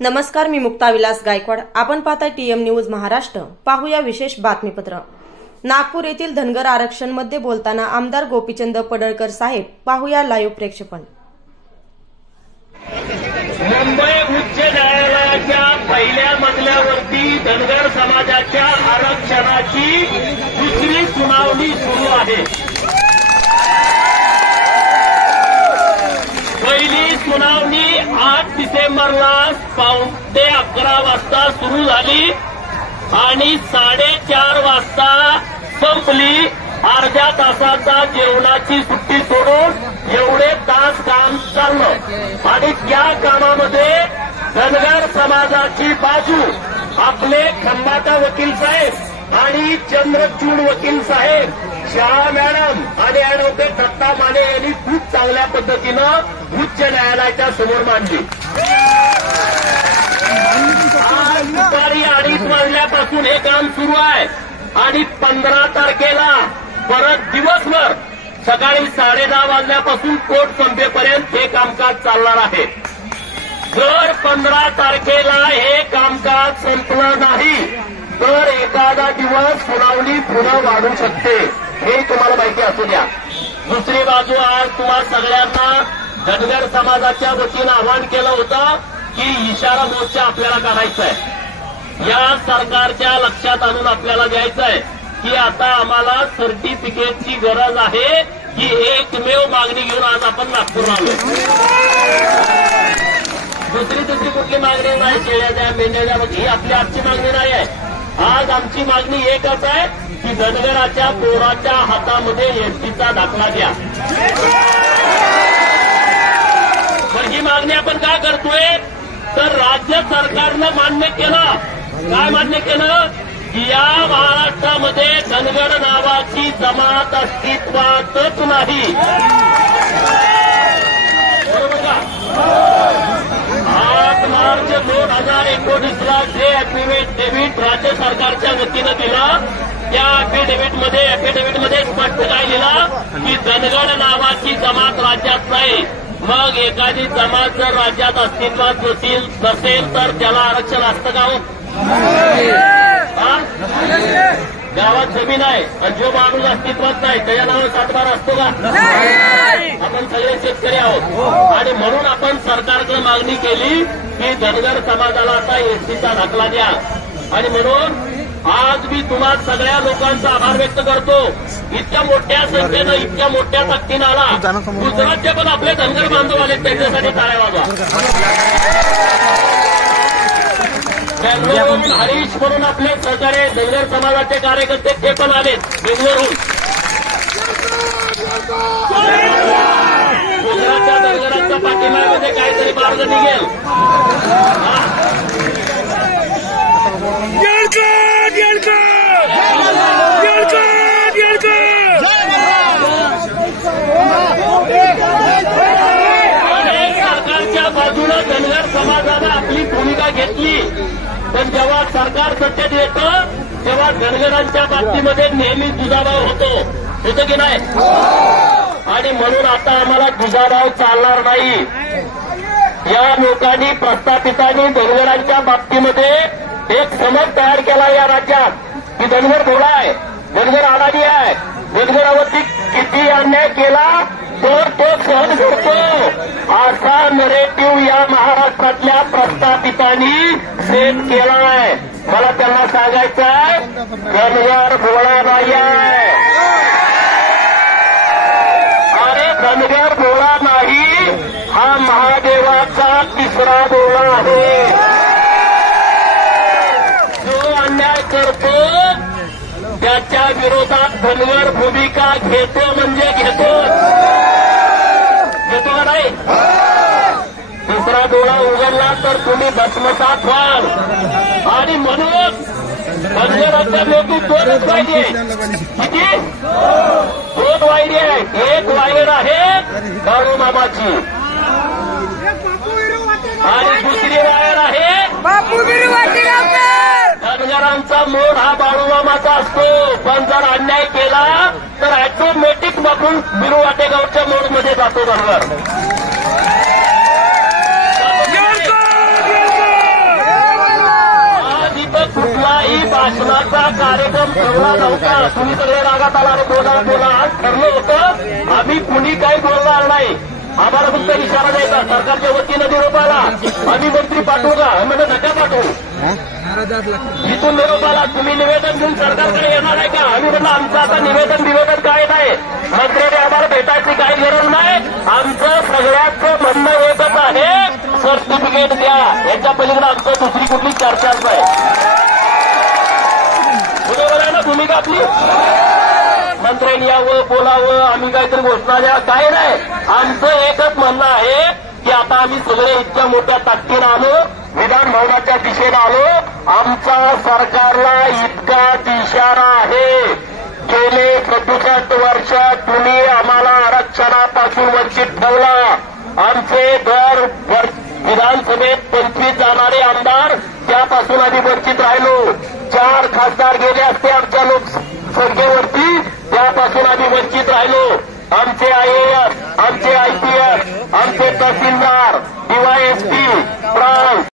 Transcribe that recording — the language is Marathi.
नमस्कार, मी मुक्ता विलास गायकवाड. आपण पाहताय TM न्यूज महाराष्ट्र. पाहूया विशेष बातमीपत्र. नागपूर येथील धनगर आरक्षण मध्ये बोलताना आमदार गोपीचंद पडळकर साहेब. पाहूया लाईव्ह प्रेक्षेपण. मुंबई उच्च न्यायालयाच्या पहिल्या मजल्यावरती धनगर समाजाच्या आरक्षणाची दुसरी सुनावणी सुरू आहे. पहिली सुनावणी 8 डिसेंबरला 11:15 वाजता सुरू झाली आणि 4:30 वाजता संपली. अर्ध्या तासाचा जेवणाची सुट्टी सोडून एवढे तास काम चाललं आणि त्या कामामध्ये धनगर समाजाची बाजू आपले खंबाटा वकील साहेब आणि चंद्रचूड वकील साहेब, शाह मॅडम आणि ऍडव्होकेट दत्ता माने यांनी खूप चांगल्या पद्धतीनं उच्च न्यायालयाच्या समोर मांडली. आज दुपारी 2:30 वाजल्यापासून हे काम सुरू आहे आणि 15 तारखेला परत दिवसभर सकाळी 10:30 वाजल्यापासून कोर्ट संपेपर्यंत हे कामकाज चालणार आहे. जर 15 तारखेला हे कामकाज संपलं नाही तर एखादा दिवस सुनावणी पुढे वाढू शकते, हे तुम्हाला माहिती असू द्या. दुसरी बाजू, आज तुम्हा सगळ्यांना धनगर समाजाच्या वतीनं आवाहन केलं होतं की इशारा मोर्चा आपल्याला काढायचा आहे. या सरकारच्या लक्षात आणून आपल्याला द्यायचं आहे की आता आम्हाला सर्टिफिकेटची गरज आहे, ही एकमेव मागणी घेऊन आज आपण नागपूरला आलो. दुसरी कुठली मागणी नाही. शेळ्या द्या, मेंढ्या द्या, ही आपली आजची मागणी नाही आहे. आज आमची मागणी एकच आहे की धनगराच्या पोराच्या हातामध्ये एसटीचा दाखला द्या. तर ही मागणी आपण काय करतोय तर राज्य सरकारनं मान्य केलं. काय मान्य केलं की या महाराष्ट्रामध्ये धनगर नावाची जमात अस्तित्वातच नाही. बरोबर का? 8 मार्च 2019ला जे ऍफिडेव्हिट राज्य सरकारच्या वतीनं दिलं, त्या ऍफिडेव्हिटमध्ये स्पष्ट काय लिहिलं की धनगर नावाची जमात राज्यात नाही. मग एखादी जमात जर राज्यात अस्तित्वात नसेल तर त्याला आरक्षण असतं का? गावात जमीन आहे आणि जो माणूस अस्तित्वात नाही त्याच्या नावावर 7/12 असतो का? आपण सगळे शेतकरी आहोत आणि म्हणून आपण सरकारकडे मागणी केली की धनगर समाजाला आता एसटीचा दाखला द्या. आणि म्हणून आज मी तुम्हा सगळ्या लोकांचा आभार व्यक्त करतो. इतक्या मोठ्या संख्येनं, इतक्या मोठ्या ताकदीनं आला. गुजरातचे पण आपले धनगर बांधव आले, त्यांच्यासाठी टाळ्या वाजवा. बेंगलोरहून हरीश म्हणून आपले सहकारी धनगर समाजाचे कार्यकर्ते ते पण आले बेंगलोरहून. गुजरातच्या धनगरांच्या पाठिंब्यामध्ये काहीतरी मार्ग निघेल. सरकारच्या बाजूला धनगर समाजानं आपली भूमिका घेतली, पण जेव्हा सरकार सत्तेत येतं तेव्हा धनगरांच्या बाबतीमध्ये नेहमी दुजाभाव होतो की नाही? आणि म्हणून आता आम्हाला दुजाभाव चालणार नाही. या लोकांनी, प्रस्थापितांनी धनगरांच्या बाबतीमध्ये एक समज तयार केला या राज्यात की धनगर भोळा आहे, धनगर अडाणी आहे, धनगरावरती किती अन्याय केला तर तो सहन करतो, असा नरेटिव्ह या महाराष्ट्रातल्या प्रस्थापितांनी सेट केलाय. मला त्यांना सांगायचं आहे, धनगर भोळा नाही आहे. अरे धनगर भोळा नाही, हा महादेवाचा तिसरा भोळा आहे. जो अन्याय करतो त्याच्या विरोधात धनगर भूमिका घेतो म्हणजे घेतो का नाही? दुसरा डोळा उघडला तर तुम्ही भस्मसात व्हाल. आणि म्हणून धनगरांच्या लोक 2च वाहिनी आहे. किती? 2 वाहिनी आहेत. एक वायर आहे बाळूमामाची आणि दुसरी वायर आहे धनगरांचा. मोड हा बाळूमामाचा असतो, पण जर अन्याय केला तर ऑटोमॅटिक वापरून बिरू वाटेगावच्या मोडमध्ये जातो धनगर. भाषणाचा कार्यक्रम ठरला नव्हता. तुम्ही सगळे रागात आला आणि बोला आज ठरलं होतं. आम्ही कुणी काही बोलणार नाही. आम्हाला फक्त इशारा द्यायचा सरकारच्या वतीनं निरोप आला आम्ही मंत्री पाठवू का म्हणजे नका पाठवू. इथून निरोप आला तुम्ही निवेदन घेऊन सरकारकडे येणार आहे का. आम्ही म्हणलं आमचं आता निवेदन काय नाही. मंत्र्याने आम्हाला भेटायची काही गरज नाही. आमचं सगळ्याचं म्हणणं एकच आहे सर्टिफिकेट द्या. याच्या पलीकडे आमचं दुसरी कुठली चर्चाच नाही. बरोबर आहे ना भूमिका आपली. मंत्र्यांनी यावं बोलावं आम्ही काहीतरी घोषणा द्या काय नाही. आमचं एकच म्हणणं आहे की आता आम्ही सगळे इतक्या मोठ्या ताकदीनं आलो विधान भवनाच्या दिशेनं आलो. आमचा सरकारला इतकाच इशारा आहे. गेले 67 वर्ष तुम्ही आम्हाला आरक्षणापासून वंचित ठेवला. आमचे दर विधानसभेत 25 जाणारे आमदार त्यापासून आम्ही वंचित राहिलो. 4 खासदार गेले असते आमच्या लोकसंख्येवरती त्यापासून आम्ही वंचित राहिलो. आमचे IAS आमचे IPS आमचे तहसीलदार